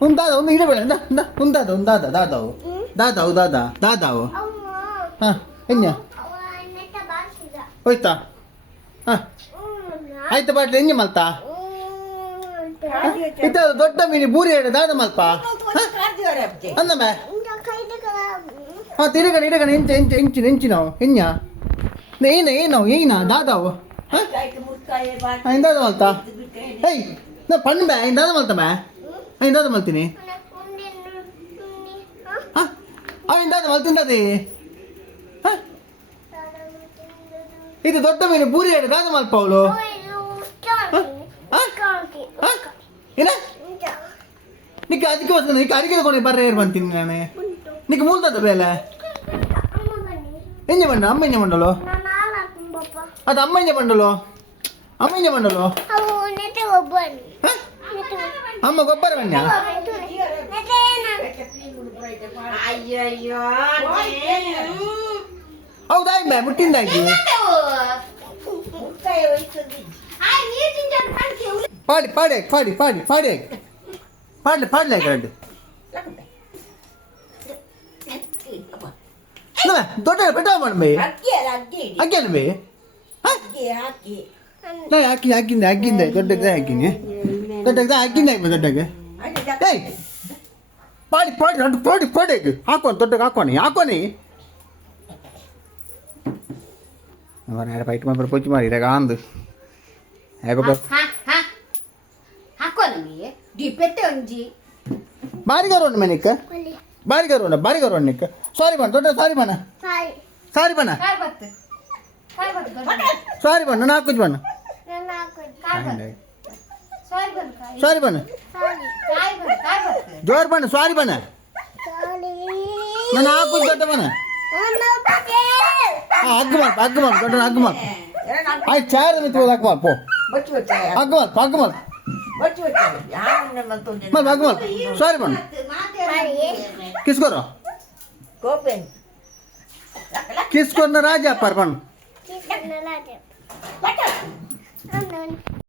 ಒಂದು ಇಡಬೇಡ ದಾದಾವು ಹಾಂ ಎನ್ಯ ಹೋಯ್ತಾ ಹಾಂ ಆಯ್ತು ಬಾಟ್ಲಿ ಎಂಜಿ ಮಲ್ತಾ ಇತ್ತ ದೊಡ್ಡ ಮೀನು ಬೂರಿ ಹೇಳ ದಾದ ಮಲ್ಪ ಅಂದಮ್ಮ ಹಾಂ ಇಡಗಣ ಎಂಚಿನವು ಎನ್ಯ ಏನ ದಾದಾವು ಹಾಂ ದಾದ ಮಲ್ತಾ ಏಯ್ ನಾ ಪಣ್ಣು ಬೇ ದಾದ ಮಲ್ತ ಮೇ ದಾದ ಮಲ್ತೀನಿ ಹಾಂ ಅವಿಂದ ಮಲ್ತಿಂದದಿ ಹಾಂ ಇದು ದೊಡ್ಡ ಮೀನು ಬೂರಿ ಹೇಳಿ ದಾದ ಮಲ್ಪ ಅವಳು ಏನ ನಿಕ್ಕೆ ಅದಕ್ಕೆ ವಸ್ತು ನಿಕ್ಕೆ ಅಡಿಗೆ ತಗೊಂಡು ಬರ್ರೆ ಏರ್ ಬಂತೀನಿ ನಾನು ನಿಕ್ಕೆ ಮೂಲದ ಬೇಲೆ ಎಂಜ ಬಂಡ ಅಮ್ಮ ಎಂಜ ಬಂಡಲು ಅದು ಅಮ್ಮ ಎಂಜ ಬಂಡಲು ಅಮ್ಮ ಗೊಬ್ಬರ ಬಣ್ಣ ಹೌದಾ ಬೇ ಮುಟ್ಟಿಂದಾಗಿ ಪಾಡಿ ಕರೆಂಟ್ ದೊಡ್ಡ ಬೆಟ್ಟ ಮಾಡಿ ಹಾಕ್ಯಾನ ಬೇ ಹಾಕಿಂದೆ ದೊಡ್ಡಕ್ಕೆ ಹಾಕಿನಿ ದೊಡ್ಡಕ್ಕೆ ಏಯ್ ಪಾಡಿ ಹಾಕೋಣ ದೊಡ್ಡಕ್ಕೆ ಹಾಕೋನಿ ಅವರ ಫೈಟ್ ಮಾಡಿ ಪೊಚ್ಚಿ ಮಾಡಿ ಇರಾಗ ಅಂದು ಬಾರಿಗಾರ ಮನೆಕ್ಕ ಬಾರಿಗಾರ ನಿಕ್ಕ ಸಾರಿ ಬಣ್ಣ ದೊಡ್ಡ ಸಾರಿ ಬಣ್ಣ ನಾಲ್ಕು ಬಣ್ಣ ಸಾರಿ ಬಣ್ಣ ಜೋರ್ ಬಣ್ಣ ಸಾರಿ ಬಣ್ಣ ನಾನು ಹಾಕು ದೊಡ್ಡ ಬಣ್ಣ ಹಗ್ಗ ಮಾಡು ದೊಡ್ಡ ಹಗ್ಗ ಮಾಡು ಆಯ್ತು ಚಾರ ಮಿತ್ರ ಹಗ್ಗ ಮಾಡು ಪೋ ಹಗ್ಗ ಮಾಡು ಸಾರಿ ಬಣ್ಣ ಕಿಸ್ಕೊರ ರಾಜ ಪರ್ ಬಣ್ಣ